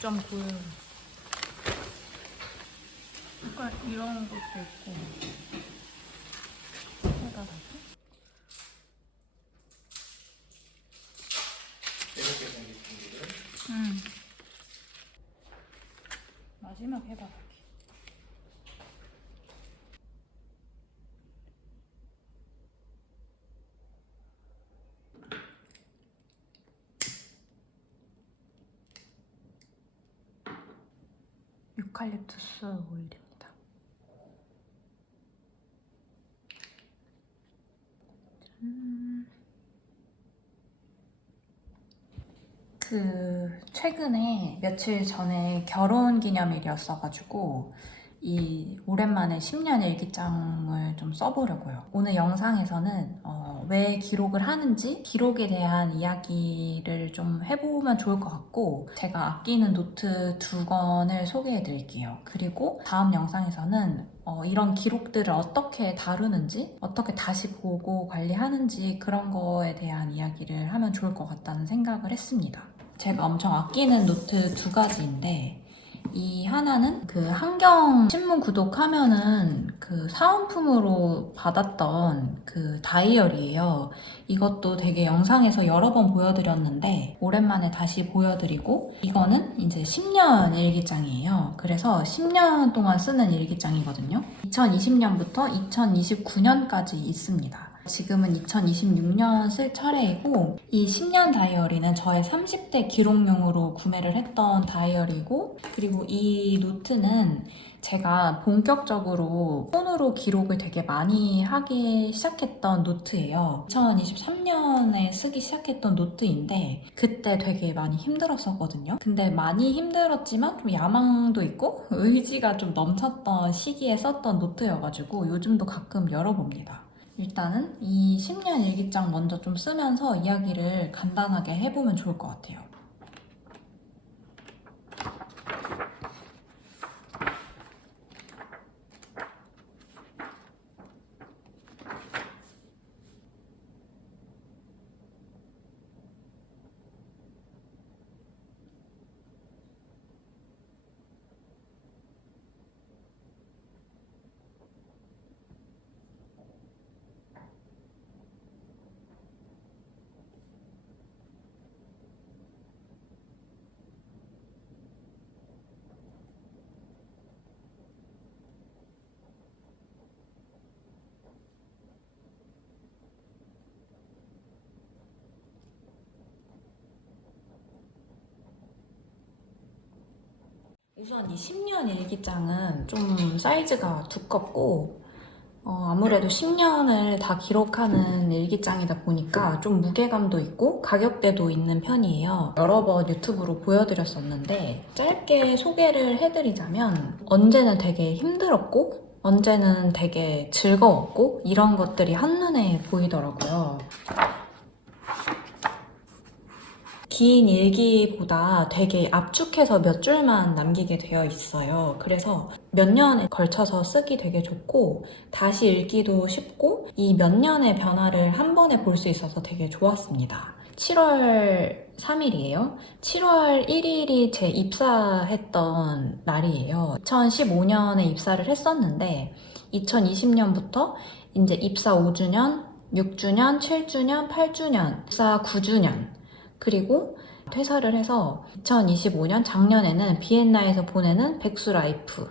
6.9. 약간 이런 것도 있고. 해다 다시. 이렇게 생긴 친구들. 마지막 해바라기. 유칼립투스 오일입니다. 최근에 며칠 전에 결혼 기념일이었어가지고 오랜만에 10년 일기장을 좀 써보려고요. 오늘 영상에서는 왜 기록을 하는지 기록에 대한 이야기를 좀 해보면 좋을 것 같고, 제가 아끼는 노트 2권을 소개해드릴게요. 그리고 다음 영상에서는 이런 기록들을 어떻게 다루는지, 어떻게 다시 보고 관리하는지 그런 거에 대한 이야기를 하면 좋을 것 같다는 생각을 했습니다. 제가 엄청 아끼는 노트 2가지인데, 이 하나는 한경 신문 구독하면은 사은품으로 받았던 다이어리예요. 이것도 되게 영상에서 여러 번 보여드렸는데 오랜만에 다시 보여드리고, 이거는 이제 10년 일기장이에요. 그래서 10년 동안 쓰는 일기장이거든요. 2020년부터 2029년까지 있습니다. 지금은 2026년 쓸 차례이고, 이 10년 다이어리는 저의 30대 기록용으로 구매를 했던 다이어리고, 그리고 이 노트는 제가 본격적으로 폰으로 기록을 되게 많이 하기 시작했던 노트예요. 2023년에 쓰기 시작했던 노트인데 그때 되게 많이 힘들었었거든요. 근데 많이 힘들었지만 좀 야망도 있고 의지가 좀 넘쳤던 시기에 썼던 노트여가지고 요즘도 가끔 열어봅니다. 일단은 이 10년 일기장 먼저 좀 쓰면서 이야기를 간단하게 해보면 좋을 것 같아요. 우선 이 10년 일기장은 좀 사이즈가 두껍고 아무래도 10년을 다 기록하는 일기장이다 보니까 좀 무게감도 있고 가격대도 있는 편이에요. 여러 번 유튜브로 보여드렸었는데 짧게 소개를 해드리자면, 언제는 되게 힘들었고 언제는 되게 즐거웠고 이런 것들이 한눈에 보이더라고요. 긴 일기보다 되게 압축해서 몇 줄만 남기게 되어 있어요. 그래서 몇 년에 걸쳐서 쓰기 되게 좋고 다시 읽기도 쉽고 이 몇 년의 변화를 한 번에 볼 수 있어서 되게 좋았습니다. 7월 3일이에요. 7월 1일이 제 입사했던 날이에요. 2015년에 입사를 했었는데 2020년부터 이제 입사 5주년, 6주년, 7주년, 8주년, 입사 9주년, 그리고 퇴사를 해서 2025년 작년에는 비엔나에서 보내는 백수 라이프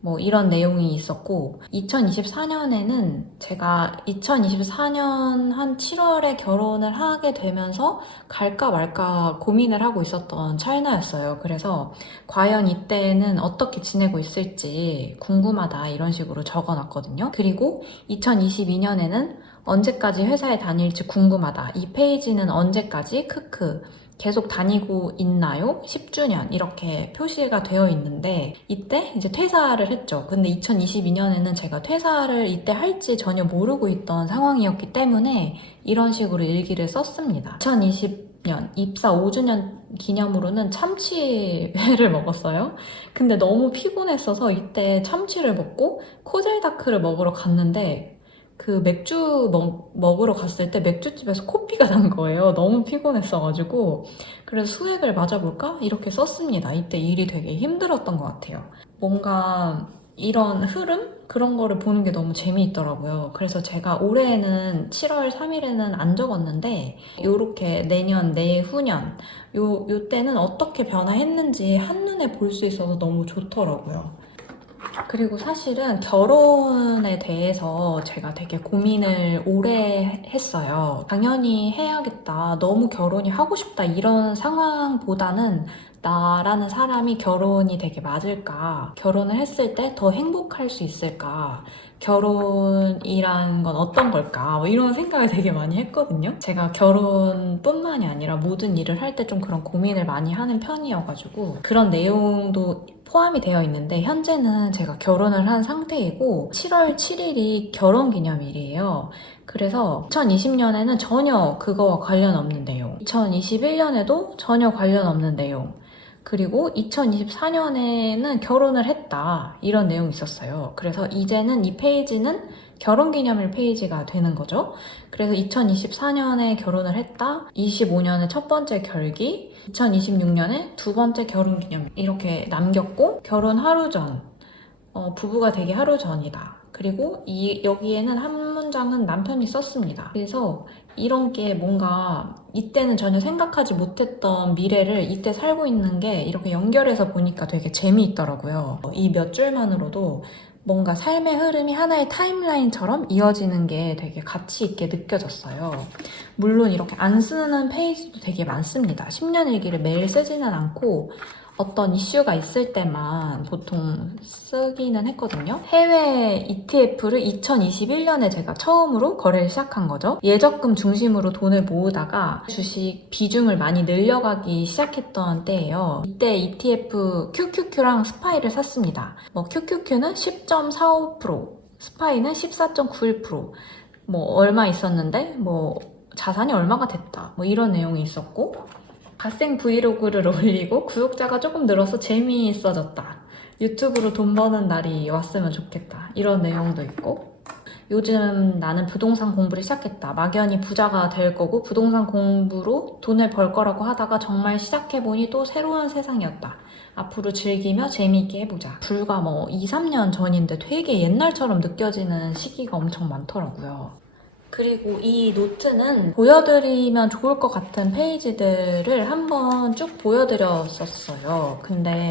뭐 이런 내용이 있었고, 2024년에는 제가 2024년 한 7월에 결혼을 하게 되면서 갈까 말까 고민을 하고 있었던 찰나였어요. 그래서 과연 이때는 어떻게 지내고 있을지 궁금하다 이런 식으로 적어놨거든요. 그리고 2022년에는 언제까지 회사에 다닐지 궁금하다. 이 페이지는 언제까지? 크크. 계속 다니고 있나요? 10주년 이렇게 표시가 되어 있는데, 이때 이제 퇴사를 했죠. 근데 2022년에는 제가 퇴사를 이때 할지 전혀 모르고 있던 상황이었기 때문에 이런 식으로 일기를 썼습니다. 2020년 입사 5주년 기념으로는 참치회를 먹었어요. 근데 너무 피곤했어서 이때 참치를 먹고 코젤다크를 먹으러 갔는데 그 맥주 먹으러 갔을 때 맥주집에서 코피가 난 거예요. 너무 피곤했어가지고. 그래서 수액을 맞아볼까? 이렇게 썼습니다. 이때 일이 되게 힘들었던 것 같아요. 뭔가 이런 흐름? 그런 거를 보는 게 너무 재미있더라고요. 그래서 제가 올해는 7월 3일에는 안 적었는데 요렇게 내년, 내후년 요 때는 어떻게 변화했는지 한눈에 볼 수 있어서 너무 좋더라고요. 그리고 사실은 결혼에 대해서 제가 되게 고민을 오래 했어요. 당연히 해야겠다. 너무 결혼이 하고 싶다. 이런 상황보다는 나라는 사람이 결혼이 되게 맞을까? 결혼을 했을 때 더 행복할 수 있을까? 결혼이란 건 어떤 걸까? 뭐 이런 생각을 되게 많이 했거든요. 제가 결혼뿐만이 아니라 모든 일을 할 때 좀 그런 고민을 많이 하는 편이어가지고 그런 내용도 포함이 되어 있는데 현재는 제가 결혼을 한 상태이고 7월 7일이 결혼기념일이에요. 그래서 2020년에는 전혀 그거와 관련 없는 내용, 2021년에도 전혀 관련 없는 내용, 그리고 2024년에는 결혼을 했다 이런 내용이 있었어요. 그래서 이제는 이 페이지는 결혼기념일 페이지가 되는 거죠. 그래서 2024년에 결혼을 했다, 25년에 첫 번째 결기, 2026년에 두 번째 결혼기념일 이렇게 남겼고 결혼 하루 전, 부부가 되기 하루 전이다. 그리고 여기에는 한 문장은 남편이 썼습니다. 그래서 이런 게 뭔가 이때는 전혀 생각하지 못했던 미래를 이때 살고 있는 게 이렇게 연결해서 보니까 되게 재미있더라고요. 이 몇 줄만으로도 뭔가 삶의 흐름이 하나의 타임라인처럼 이어지는 게 되게 가치 있게 느껴졌어요. 물론 이렇게 안 쓰는 페이지도 되게 많습니다. 10년 일기를 매일 쓰지는 않고 어떤 이슈가 있을 때만 보통 쓰기는 했거든요. 해외 ETF를 2021년에 제가 처음으로 거래를 시작한 거죠. 예적금 중심으로 돈을 모으다가 주식 비중을 많이 늘려가기 시작했던 때예요. 이때 ETF QQQ랑 스파이를 샀습니다. QQQ는 10.45%, 스파이는 14.91%, 얼마 있었는데 자산이 얼마가 됐다 이런 내용이 있었고 갓생 브이로그를 올리고 구독자가 조금 늘어서 재미있어졌다. 유튜브로 돈 버는 날이 왔으면 좋겠다. 이런 내용도 있고 요즘 나는 부동산 공부를 시작했다. 막연히 부자가 될 거고 부동산 공부로 돈을 벌 거라고 하다가 정말 시작해보니 또 새로운 세상이었다. 앞으로 즐기며 재미있게 해보자. 불과 2, 3년 전인데 되게 옛날처럼 느껴지는 시기가 엄청 많더라고요. 그리고 이 노트는 보여드리면 좋을 것 같은 페이지들을 한번 쭉 보여드렸었어요. 근데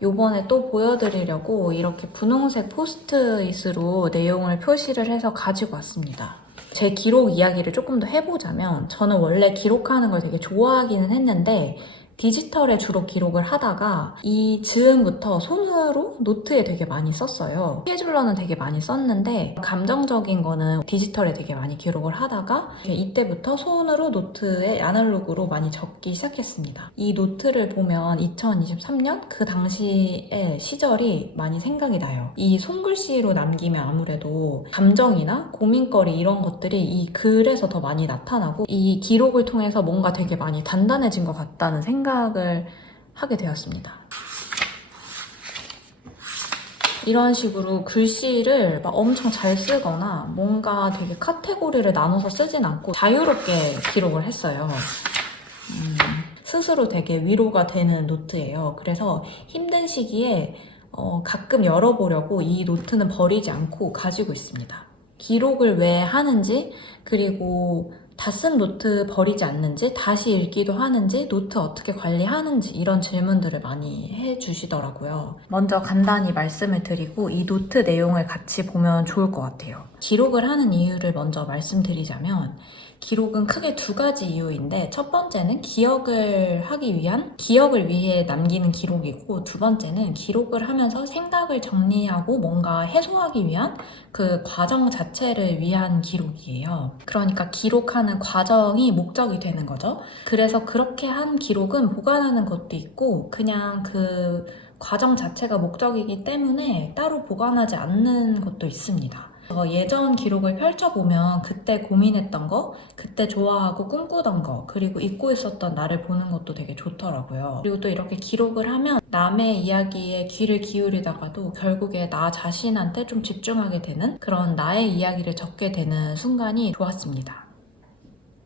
요번에 또 보여드리려고 이렇게 분홍색 포스트잇으로 내용을 표시를 해서 가지고 왔습니다. 제 기록 이야기를 조금 더 해보자면 저는 원래 기록하는 걸 되게 좋아하기는 했는데 디지털에 주로 기록을 하다가 이 즈음부터 손으로 노트에 되게 많이 썼어요. 스케줄러는 되게 많이 썼는데 감정적인 거는 디지털에 되게 많이 기록을 하다가 이때부터 손으로 노트에 아날로그로 많이 적기 시작했습니다. 이 노트를 보면 2023년 그 당시의 시절이 많이 생각이 나요. 이 손글씨로 남기면 아무래도 감정이나 고민거리 이런 것들이 이 글에서 더 많이 나타나고 이 기록을 통해서 뭔가 되게 많이 단단해진 것 같다는 생각을 하게 되었습니다. 이런 식으로 글씨를 막 엄청 잘 쓰거나 뭔가 되게 카테고리를 나눠서 쓰진 않고 자유롭게 기록을 했어요. 스스로 되게 위로가 되는 노트예요. 그래서 힘든 시기에 가끔 열어보려고 이 노트는 버리지 않고 가지고 있습니다. 기록을 왜 하는지, 그리고 다 쓴 노트 버리지 않는지, 다시 읽기도 하는지, 노트 어떻게 관리하는지 이런 질문들을 많이 해주시더라고요. 먼저 간단히 말씀을 드리고 이 노트 내용을 같이 보면 좋을 것 같아요. 기록을 하는 이유를 먼저 말씀드리자면 기록은 크게 두 가지 이유인데 첫 번째는 기억을 위해 남기는 기록이고 두 번째는 기록을 하면서 생각을 정리하고 뭔가 해소하기 위한 그 과정 자체를 위한 기록이에요. 그러니까 기록하는 과정이 목적이 되는 거죠. 그래서 그렇게 한 기록은 보관하는 것도 있고 그냥 그 과정 자체가 목적이기 때문에 따로 보관하지 않는 것도 있습니다. 예전 기록을 펼쳐보면 그때 고민했던 거, 그때 좋아하고 꿈꾸던 거, 그리고 잊고 있었던 나를 보는 것도 되게 좋더라고요. 그리고 또 이렇게 기록을 하면 남의 이야기에 귀를 기울이다가도 결국에 나 자신한테 좀 집중하게 되는 그런 나의 이야기를 적게 되는 순간이 좋았습니다.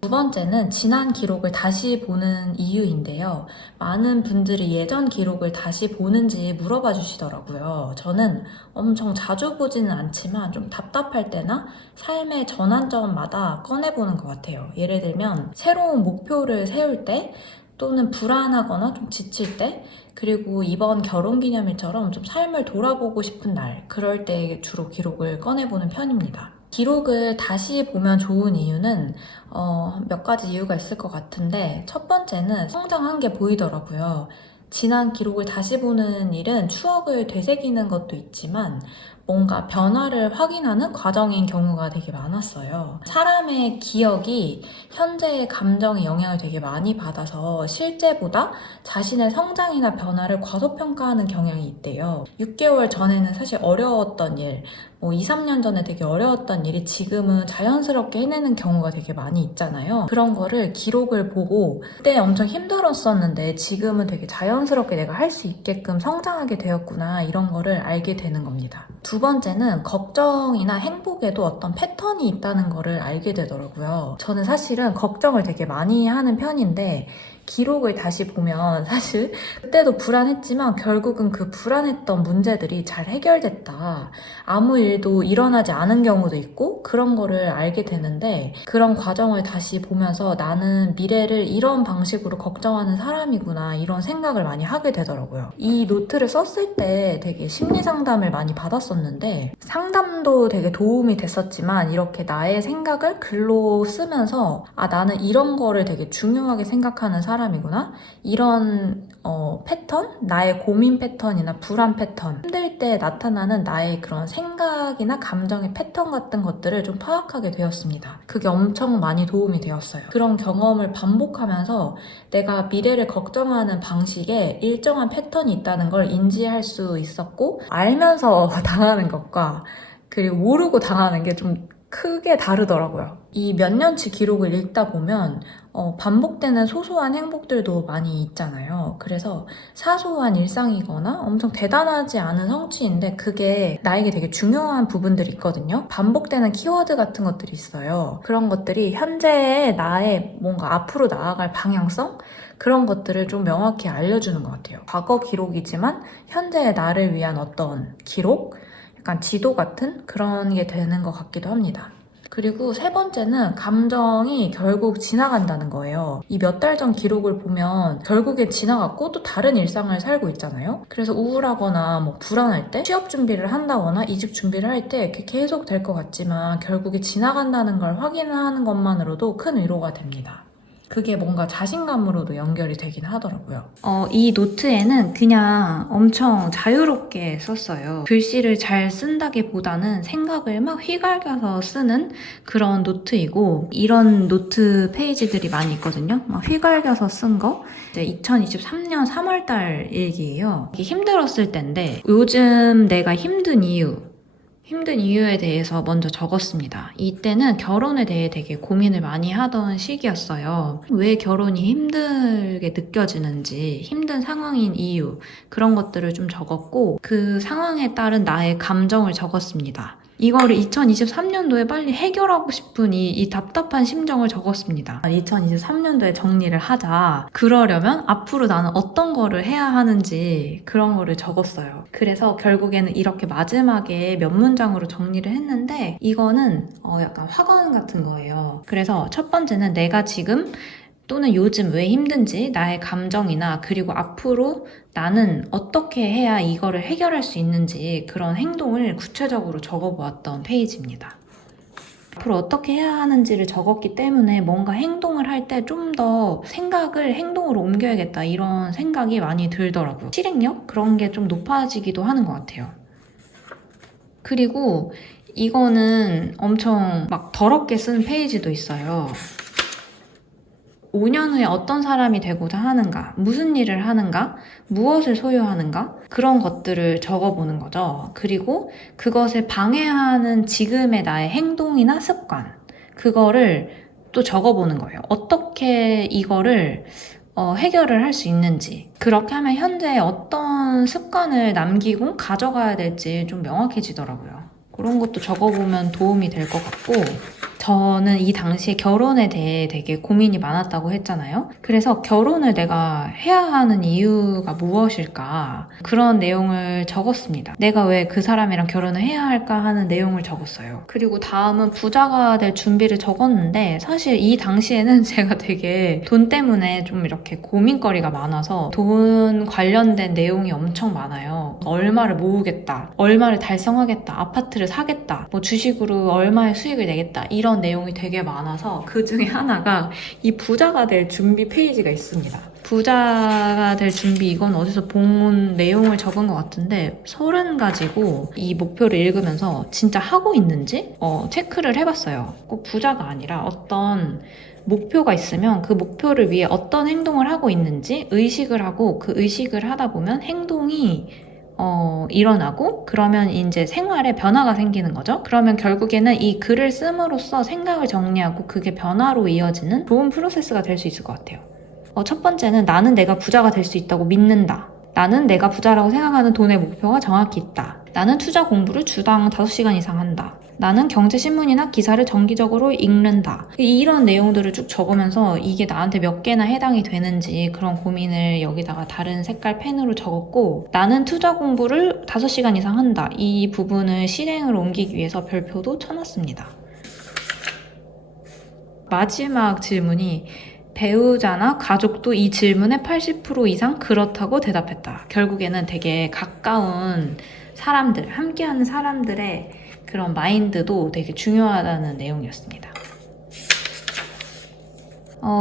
두 번째는 지난 기록을 다시 보는 이유인데요. 많은 분들이 예전 기록을 다시 보는지 물어봐 주시더라고요. 저는 엄청 자주 보지는 않지만 좀 답답할 때나 삶의 전환점마다 꺼내보는 것 같아요. 예를 들면 새로운 목표를 세울 때 또는 불안하거나 좀 지칠 때 그리고 이번 결혼기념일처럼 좀 삶을 돌아보고 싶은 날 그럴 때 주로 기록을 꺼내보는 편입니다. 기록을 다시 보면 좋은 이유는 몇 가지 이유가 있을 것 같은데 첫 번째는 성장한 게 보이더라고요. 지난 기록을 다시 보는 일은 추억을 되새기는 것도 있지만 뭔가 변화를 확인하는 과정인 경우가 되게 많았어요. 사람의 기억이 현재의 감정에 영향을 되게 많이 받아서 실제보다 자신의 성장이나 변화를 과소평가하는 경향이 있대요. 6개월 전에는 사실 어려웠던 일, 2, 3년 전에 되게 어려웠던 일이 지금은 자연스럽게 해내는 경우가 되게 많이 있잖아요. 그런 거를 기록을 보고 그때 엄청 힘들었었는데 지금은 되게 자연스럽게 내가 할 수 있게끔 성장하게 되었구나 이런 거를 알게 되는 겁니다. 두 번째는 걱정이나 행복에도 어떤 패턴이 있다는 거를 알게 되더라고요. 저는 사실은 걱정을 되게 많이 하는 편인데 기록을 다시 보면 사실 그때도 불안했지만 결국은 그 불안했던 문제들이 잘 해결됐다. 아무 일도 일어나지 않은 경우도 있고 그런 거를 알게 되는데 그런 과정을 다시 보면서 나는 미래를 이런 방식으로 걱정하는 사람이구나 이런 생각을 많이 하게 되더라고요. 이 노트를 썼을 때 되게 심리 상담을 많이 받았었는데 상담도 되게 도움이 됐었지만 이렇게 나의 생각을 글로 쓰면서 나는 이런 거를 되게 중요하게 생각하는 사람이구나 이런 패턴? 나의 고민 패턴이나 불안 패턴 힘들 때 나타나는 나의 그런 생각이나 감정의 패턴 같은 것들을 좀 파악하게 되었습니다. 그게 엄청 많이 도움이 되었어요. 그런 경험을 반복하면서 내가 미래를 걱정하는 방식에 일정한 패턴이 있다는 걸 인지할 수 있었고 알면서 당하는 것과 그리고 모르고 당하는 게 좀 크게 다르더라고요. 이 몇 년치 기록을 읽다 보면 반복되는 소소한 행복들도 많이 있잖아요. 그래서 사소한 일상이거나 엄청 대단하지 않은 성취인데 그게 나에게 되게 중요한 부분들이 있거든요. 반복되는 키워드 같은 것들이 있어요. 그런 것들이 현재의 나의 뭔가 앞으로 나아갈 방향성? 그런 것들을 좀 명확히 알려주는 것 같아요. 과거 기록이지만 현재의 나를 위한 어떤 기록? 약간 지도 같은 그런 게 되는 것 같기도 합니다. 그리고 세 번째는 감정이 결국 지나간다는 거예요. 이 몇 달 전 기록을 보면 결국에 지나갔고 또 다른 일상을 살고 있잖아요. 그래서 우울하거나 불안할 때 취업 준비를 한다거나 이직 준비를 할 때 이렇게 계속 될 것 같지만 결국에 지나간다는 걸 확인하는 것만으로도 큰 위로가 됩니다. 그게 뭔가 자신감으로도 연결이 되긴 하더라고요. 이 노트에는 그냥 엄청 자유롭게 썼어요. 글씨를 잘 쓴다기보다는 생각을 막 휘갈겨서 쓰는 그런 노트이고 이런 노트 페이지들이 많이 있거든요. 막 휘갈겨서 쓴 거. 이제 2023년 3월달 일기예요. 이게 힘들었을 때인데 요즘 내가 힘든 이유에 대해서 먼저 적었습니다. 이때는 결혼에 대해 되게 고민을 많이 하던 시기였어요. 왜 결혼이 힘들게 느껴지는지, 힘든 상황인 이유, 그런 것들을 좀 적었고, 그 상황에 따른 나의 감정을 적었습니다. 이거를 2023년도에 빨리 해결하고 싶은 이 답답한 심정을 적었습니다. 2023년도에 정리를 하자. 그러려면 앞으로 나는 어떤 거를 해야 하는지 그런 거를 적었어요. 그래서 결국에는 이렇게 마지막에 몇 문장으로 정리를 했는데 이거는 약간 화관 같은 거예요. 그래서 첫 번째는 내가 지금 또는 요즘 왜 힘든지 나의 감정이나 그리고 앞으로 나는 어떻게 해야 이거를 해결할 수 있는지 그런 행동을 구체적으로 적어보았던 페이지입니다. 앞으로 어떻게 해야 하는지를 적었기 때문에 뭔가 행동을 할 때 좀 더 생각을 행동으로 옮겨야겠다 이런 생각이 많이 들더라고요. 실행력? 그런 게 좀 높아지기도 하는 것 같아요. 그리고 이거는 엄청 막 더럽게 쓴 페이지도 있어요. 5년 후에 어떤 사람이 되고자 하는가, 무슨 일을 하는가, 무엇을 소유하는가, 그런 것들을 적어보는 거죠. 그리고 그것을 방해하는 지금의 나의 행동이나 습관, 그거를 또 적어보는 거예요. 어떻게 이거를 해결을 할 수 있는지. 그렇게 하면 현재 어떤 습관을 남기고 가져가야 될지 좀 명확해지더라고요. 그런 것도 적어보면 도움이 될 것 같고, 저는 이 당시에 결혼에 대해 되게 고민이 많았다고 했잖아요. 그래서 결혼을 내가 해야 하는 이유가 무엇일까? 그런 내용을 적었습니다. 내가 왜 그 사람이랑 결혼을 해야 할까 하는 내용을 적었어요. 그리고 다음은 부자가 될 준비를 적었는데, 사실 이 당시에는 제가 되게 돈 때문에 좀 이렇게 고민거리가 많아서 돈 관련된 내용이 엄청 많아요. 얼마를 모으겠다, 얼마를 달성하겠다, 아파트를 사겠다, 뭐 주식으로 얼마의 수익을 내겠다, 이런 내용이 되게 많아서 그 중에 하나가 이 부자가 될 준비 페이지가 있습니다. 부자가 될 준비, 이건 어디서 본 내용을 적은 것 같은데 30가지고 이 목표를 읽으면서 진짜 하고 있는지 체크를 해봤어요. 꼭 부자가 아니라 어떤 목표가 있으면 그 목표를 위해 어떤 행동을 하고 있는지 의식을 하고, 그 의식을 하다 보면 행동이 일어나고, 그러면 이제 생활에 변화가 생기는 거죠. 그러면 결국에는 이 글을 씀으로써 생각을 정리하고 그게 변화로 이어지는 좋은 프로세스가 될 수 있을 것 같아요. 첫 번째는 나는 내가 부자가 될 수 있다고 믿는다. 나는 내가 부자라고 생각하는 돈의 목표가 정확히 있다. 나는 투자 공부를 주당 5시간 이상 한다. 나는 경제신문이나 기사를 정기적으로 읽는다. 이런 내용들을 쭉 적으면서 이게 나한테 몇 개나 해당이 되는지 그런 고민을 여기다가 다른 색깔 펜으로 적었고, 나는 투자 공부를 5시간 이상 한다. 이 부분을 실행으로 옮기기 위해서 별표도 쳐놨습니다. 마지막 질문이 배우자나 가족도 이 질문에 80% 이상 그렇다고 대답했다. 결국에는 되게 가까운 사람들, 함께하는 사람들의 그런 마인드도 되게 중요하다는 내용이었습니다.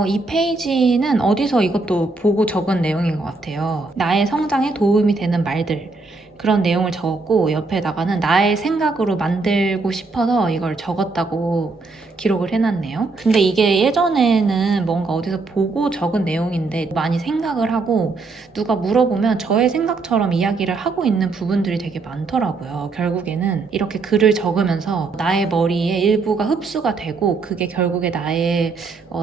이 페이지는 어디서 이것도 보고 적은 내용인 것 같아요. 나의 성장에 도움이 되는 말들, 그런 내용을 적었고, 옆에다가는 나의 생각으로 만들고 싶어서 이걸 적었다고 기록을 해놨네요. 근데 이게 예전에는 뭔가 어디서 보고 적은 내용인데 많이 생각을 하고 누가 물어보면 저의 생각처럼 이야기를 하고 있는 부분들이 되게 많더라고요. 결국에는 이렇게 글을 적으면서 나의 머리에 일부가 흡수가 되고 그게 결국에 나의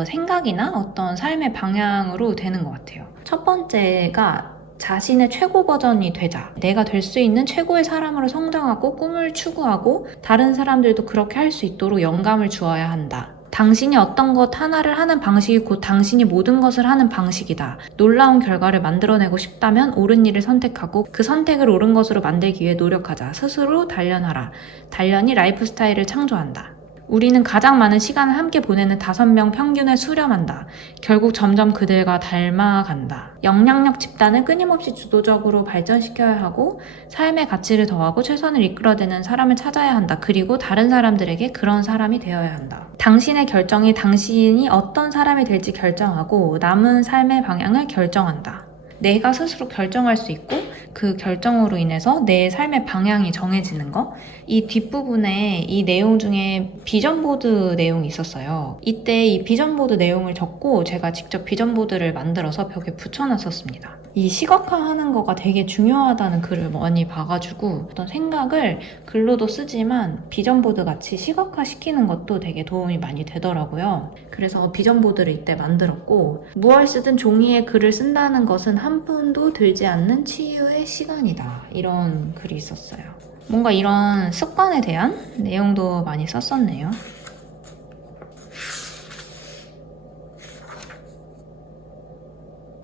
생각이나 어떤 삶의 방향으로 되는 것 같아요. 첫 번째가 자신의 최고 버전이 되자. 내가 될 수 있는 최고의 사람으로 성장하고 꿈을 추구하고 다른 사람들도 그렇게 할 수 있도록 영감을 주어야 한다. 당신이 어떤 것 하나를 하는 방식이 곧 당신이 모든 것을 하는 방식이다. 놀라운 결과를 만들어내고 싶다면 옳은 일을 선택하고 그 선택을 옳은 것으로 만들기 위해 노력하자. 스스로 단련하라. 단련이 라이프 스타일을 창조한다. 우리는 가장 많은 시간을 함께 보내는 5명 평균을 수렴한다. 결국 점점 그들과 닮아간다. 영향력 집단을 끊임없이 주도적으로 발전시켜야 하고 삶의 가치를 더하고 최선을 이끌어내는 사람을 찾아야 한다. 그리고 다른 사람들에게 그런 사람이 되어야 한다. 당신의 결정이 당신이 어떤 사람이 될지 결정하고 남은 삶의 방향을 결정한다. 내가 스스로 결정할 수 있고 그 결정으로 인해서 내 삶의 방향이 정해지는 거. 이 뒷부분에 이 내용 중에 비전보드 내용이 있었어요. 이때 이 비전보드 내용을 적고 제가 직접 비전보드를 만들어서 벽에 붙여놨었습니다. 이 시각화하는 거가 되게 중요하다는 글을 많이 봐가지고 어떤 생각을 글로도 쓰지만 비전보드 같이 시각화시키는 것도 되게 도움이 많이 되더라고요. 그래서 비전보드를 이때 만들었고, 무얼 쓰든 종이에 글을 쓴다는 것은 한 푼도 들지 않는 치유의 시간이다. 이런 글이 있었어요. 뭔가 이런 습관에 대한 내용도 많이 썼었네요.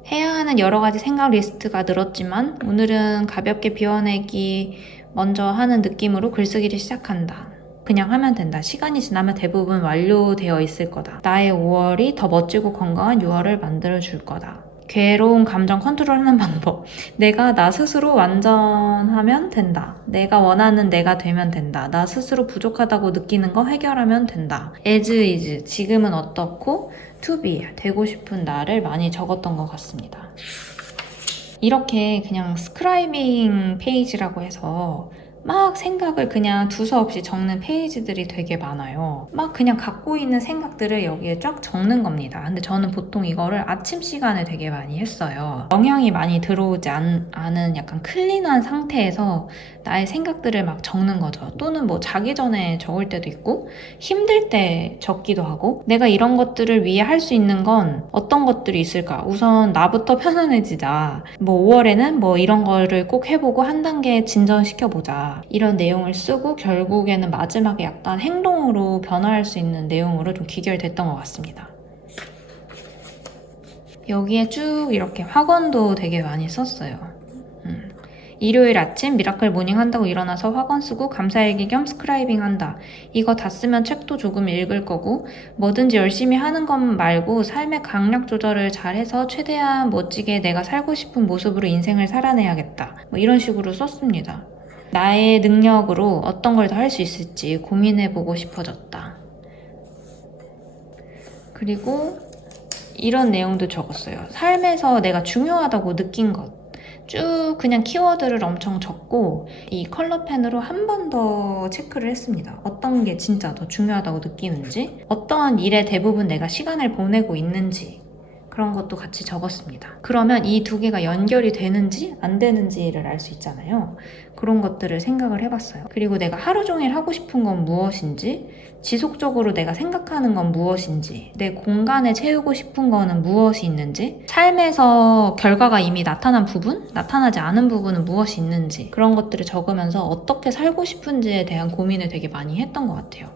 해야 하는 여러 가지 생각 리스트가 늘었지만 오늘은 가볍게 비워내기 먼저 하는 느낌으로 글쓰기를 시작한다. 그냥 하면 된다. 시간이 지나면 대부분 완료되어 있을 거다. 나의 5월이 더 멋지고 건강한 6월을 만들어줄 거다. 괴로운 감정 컨트롤하는 방법. 내가 나 스스로 완전하면 된다. 내가 원하는 내가 되면 된다. 나 스스로 부족하다고 느끼는 거 해결하면 된다. as is, 지금은 어떻고 to be, 되고 싶은 나를 많이 적었던 것 같습니다. 이렇게 그냥 스크라이빙 페이지라고 해서 막 생각을 그냥 두서없이 적는 페이지들이 되게 많아요. 막 그냥 갖고 있는 생각들을 여기에 쫙 적는 겁니다. 근데 저는 보통 이거를 아침 시간에 되게 많이 했어요. 영향이 많이 들어오지 않은 약간 클린한 상태에서 나의 생각들을 막 적는 거죠. 또는 뭐 자기 전에 적을 때도 있고 힘들 때 적기도 하고 내가 이런 것들을 위해 할 수 있는 건 어떤 것들이 있을까? 우선 나부터 편안해지자. 뭐 5월에는 뭐 이런 거를 꼭 해보고 한 단계 진전시켜보자. 이런 내용을 쓰고 결국에는 마지막에 약간 행동으로 변화할 수 있는 내용으로 좀 귀결됐던 것 같습니다. 여기에 쭉 이렇게 학원도 되게 많이 썼어요. 일요일 아침 미라클 모닝 한다고 일어나서 학원 쓰고 감사일기 겸 스크라이빙 한다. 이거 다 쓰면 책도 조금 읽을 거고 뭐든지 열심히 하는 것 말고 삶의 강약 조절을 잘해서 최대한 멋지게 내가 살고 싶은 모습으로 인생을 살아내야겠다. 뭐 이런 식으로 썼습니다. 나의 능력으로 어떤 걸 더 할 수 있을지 고민해보고 싶어졌다. 그리고 이런 내용도 적었어요. 삶에서 내가 중요하다고 느낀 것. 쭉 그냥 키워드를 엄청 적고 이 컬러펜으로 한 번 더 체크를 했습니다. 어떤 게 진짜 더 중요하다고 느끼는지, 어떠한 일에 대부분 내가 시간을 보내고 있는지 그런 것도 같이 적었습니다. 그러면 이 두 개가 연결이 되는지 안 되는지를 알 수 있잖아요. 그런 것들을 생각을 해봤어요. 그리고 내가 하루 종일 하고 싶은 건 무엇인지, 지속적으로 내가 생각하는 건 무엇인지, 내 공간에 채우고 싶은 거는 무엇이 있는지, 삶에서 결과가 이미 나타난 부분, 나타나지 않은 부분은 무엇이 있는지 그런 것들을 적으면서 어떻게 살고 싶은지에 대한 고민을 되게 많이 했던 것 같아요.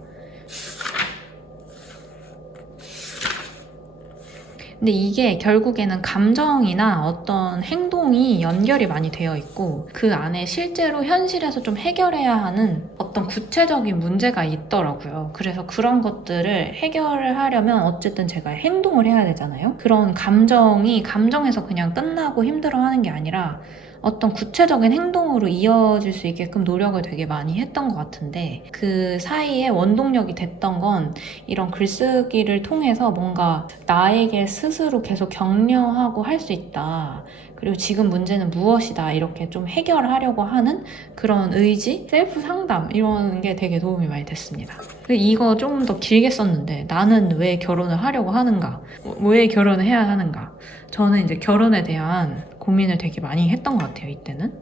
근데 이게 결국에는 감정이나 어떤 행동이 연결이 많이 되어 있고 그 안에 실제로 현실에서 좀 해결해야 하는 어떤 구체적인 문제가 있더라고요. 그래서 그런 것들을 해결을 하려면 어쨌든 제가 행동을 해야 되잖아요. 그런 감정이 감정에서 그냥 끝나고 힘들어하는 게 아니라 어떤 구체적인 행동으로 이어질 수 있게끔 노력을 되게 많이 했던 것 같은데 그 사이에 원동력이 됐던 건 이런 글쓰기를 통해서 뭔가 나에게 스스로 계속 격려하고 할 수 있다. 그리고 지금 문제는 무엇이다. 이렇게 좀 해결하려고 하는 그런 의지, 셀프 상담 이런 게 되게 도움이 많이 됐습니다. 이거 좀 더 길게 썼는데 나는 왜 결혼을 하려고 하는가? 왜 결혼을 해야 하는가? 저는 이제 결혼에 대한 고민을 되게 많이 했던 것 같아요, 이때는.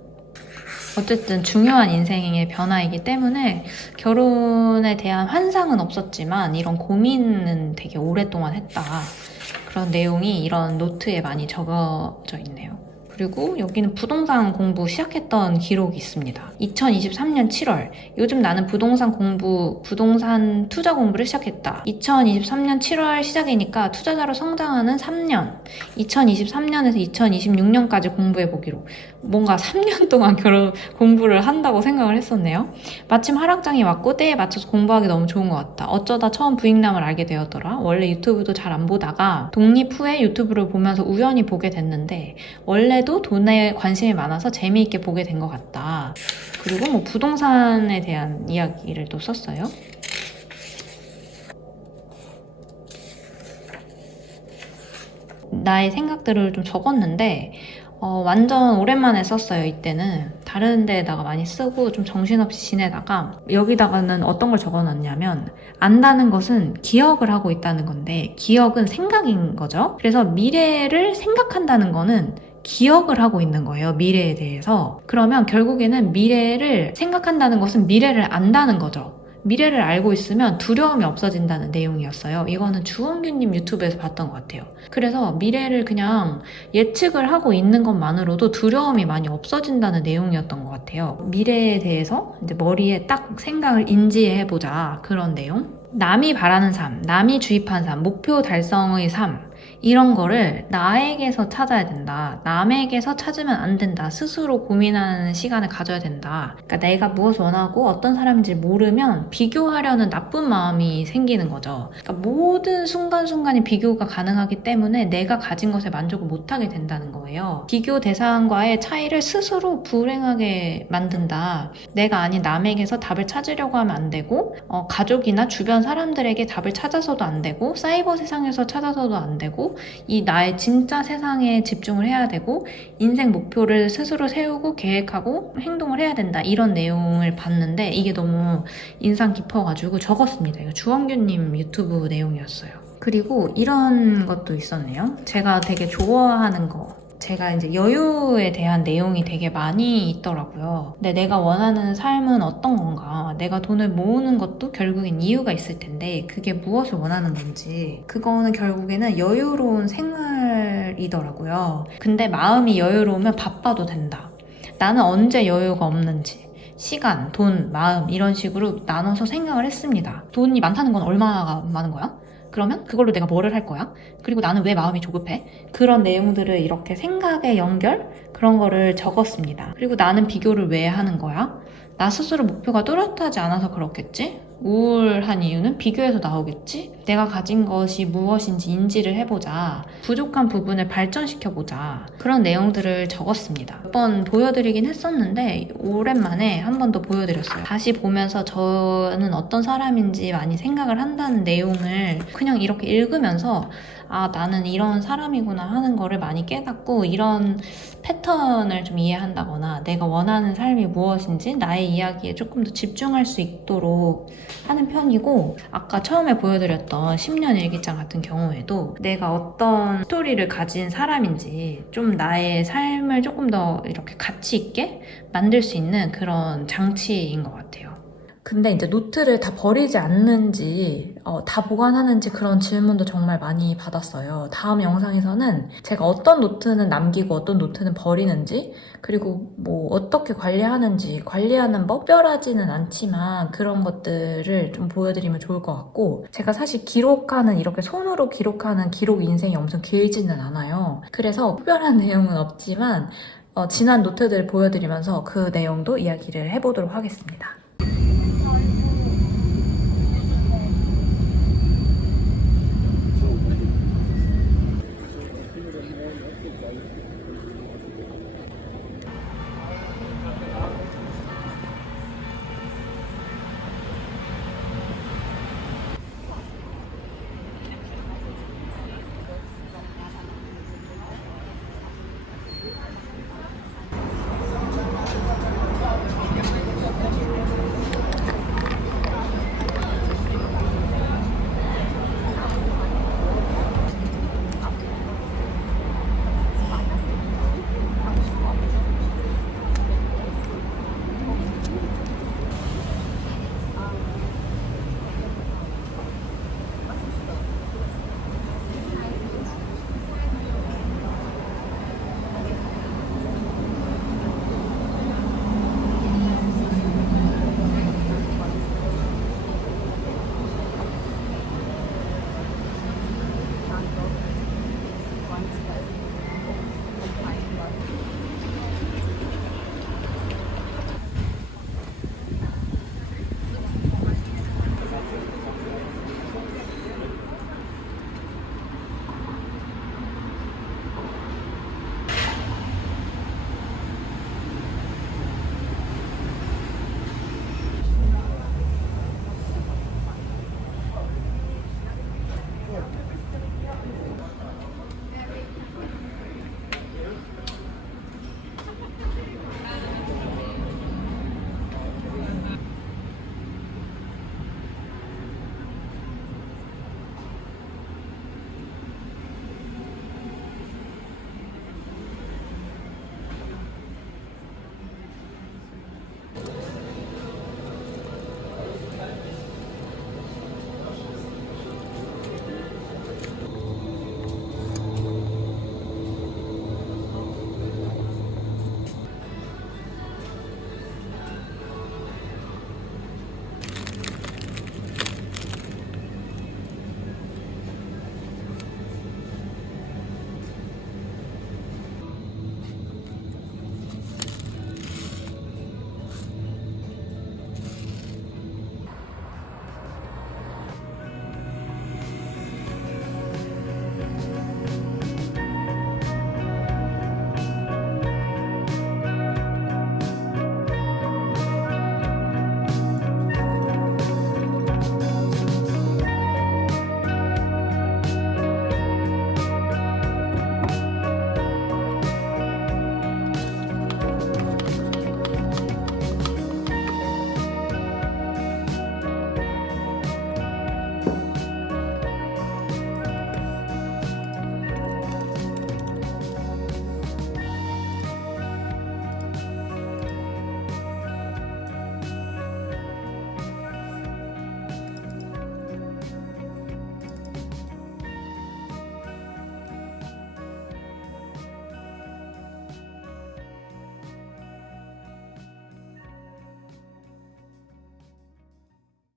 어쨌든 중요한 인생의 변화이기 때문에 결혼에 대한 환상은 없었지만 이런 고민은 되게 오랫동안 했다. 그런 내용이 이런 노트에 많이 적어져 있네요. 그리고 여기는 부동산 공부 시작했던 기록이 있습니다. 2023년 7월 요즘 나는 부동산 투자 공부를 시작했다. 2023년 7월 시작이니까 투자자로 성장하는 3년 2023년에서 2026년까지 공부해보기로 뭔가 3년 동안 공부를 한다고 생각을 했었네요. 마침 하락장이 왔고 때에 맞춰서 공부하기 너무 좋은 것 같다. 어쩌다 처음 부익남을 알게 되었더라. 원래 유튜브도 잘 안 보다가 독립 후에 유튜브를 보면서 우연히 보게 됐는데 원래도 돈에 관심이 많아서 재미있게 보게 된 것 같다. 그리고 뭐 부동산에 대한 이야기를 또 썼어요. 나의 생각들을 좀 적었는데 완전 오랜만에 썼어요. 이때는 다른 데에다가 많이 쓰고 좀 정신없이 지내다가 여기다가는 어떤 걸 적어놨냐면 안다는 것은 기억을 하고 있다는 건데 기억은 생각인 거죠. 그래서 미래를 생각한다는 거는 기억을 하고 있는 거예요. 미래에 대해서. 그러면 결국에는 미래를 생각한다는 것은 미래를 안다는 거죠. 미래를 알고 있으면 두려움이 없어진다는 내용이었어요. 이거는 주원규님 유튜브에서 봤던 것 같아요. 그래서 미래를 그냥 예측을 하고 있는 것만으로도 두려움이 많이 없어진다는 내용이었던 것 같아요. 미래에 대해서 이제 머리에 딱 생각을 인지해보자. 그런 내용. 남이 바라는 삶, 남이 주입한 삶, 목표 달성의 삶 이런 거를 나에게서 찾아야 된다. 남에게서 찾으면 안 된다. 스스로 고민하는 시간을 가져야 된다. 그러니까 내가 무엇을 원하고 어떤 사람인지 모르면 비교하려는 나쁜 마음이 생기는 거죠. 그러니까 모든 순간순간이 비교가 가능하기 때문에 내가 가진 것에 만족을 못하게 된다는 거예요. 비교 대상과의 차이를 스스로 불행하게 만든다. 내가 아닌 남에게서 답을 찾으려고 하면 안 되고 가족이나 주변 사람들에게 답을 찾아서도 안 되고 사이버 세상에서 찾아서도 안 되고 되고 이 나의 진짜 세상에 집중을 해야 되고 인생 목표를 스스로 세우고 계획하고 행동을 해야 된다 이런 내용을 봤는데 이게 너무 인상 깊어가지고 적었습니다. 이거 주원규님 유튜브 내용이었어요. 그리고 이런 것도 있었네요. 제가 되게 좋아하는 거, 제가 이제 여유에 대한 내용이 되게 많이 있더라고요. 근데 내가 원하는 삶은 어떤 건가? 내가 돈을 모으는 것도 결국엔 이유가 있을 텐데 그게 무엇을 원하는 건지 그거는 결국에는 여유로운 생활이더라고요. 근데 마음이 여유로우면 바빠도 된다. 나는 언제 여유가 없는지 시간, 돈, 마음 이런 식으로 나눠서 생각을 했습니다. 돈이 많다는 건 얼마나 많은 거야? 그러면 그걸로 내가 뭐를 할 거야? 그리고 나는 왜 마음이 조급해? 그런 내용들을 이렇게 생각의 연결? 그런 거를 적었습니다. 그리고 나는 비교를 왜 하는 거야? 나 스스로 목표가 뚜렷하지 않아서 그렇겠지? 우울한 이유는 비교에서 나오겠지? 내가 가진 것이 무엇인지 인지를 해보자. 부족한 부분을 발전시켜보자. 그런 내용들을 적었습니다. 몇 번 보여드리긴 했었는데 오랜만에 한 번 더 보여드렸어요. 다시 보면서 저는 어떤 사람인지 많이 생각을 한다는 내용을 그냥 이렇게 읽으면서 아, 나는 이런 사람이구나 하는 거를 많이 깨닫고 이런 패턴을 좀 이해한다거나 내가 원하는 삶이 무엇인지 나의 이야기에 조금 더 집중할 수 있도록 하는 편이고 아까 처음에 보여드렸던 10년 일기장 같은 경우에도 내가 어떤 스토리를 가진 사람인지 좀 나의 삶을 조금 더 이렇게 가치 있게 만들 수 있는 그런 장치인 것 같아요. 근데 이제 노트를 다 버리지 않는지 다 보관하는지 그런 질문도 정말 많이 받았어요. 다음 영상에서는 제가 어떤 노트는 남기고 어떤 노트는 버리는지 그리고 뭐 어떻게 관리하는지 관리하는 법 특별하지는 않지만 그런 것들을 좀 보여드리면 좋을 것 같고 제가 사실 기록하는 이렇게 손으로 기록하는 기록 인생이 엄청 길지는 않아요. 그래서 특별한 내용은 없지만 지난 노트들을 보여드리면서 그 내용도 이야기를 해보도록 하겠습니다.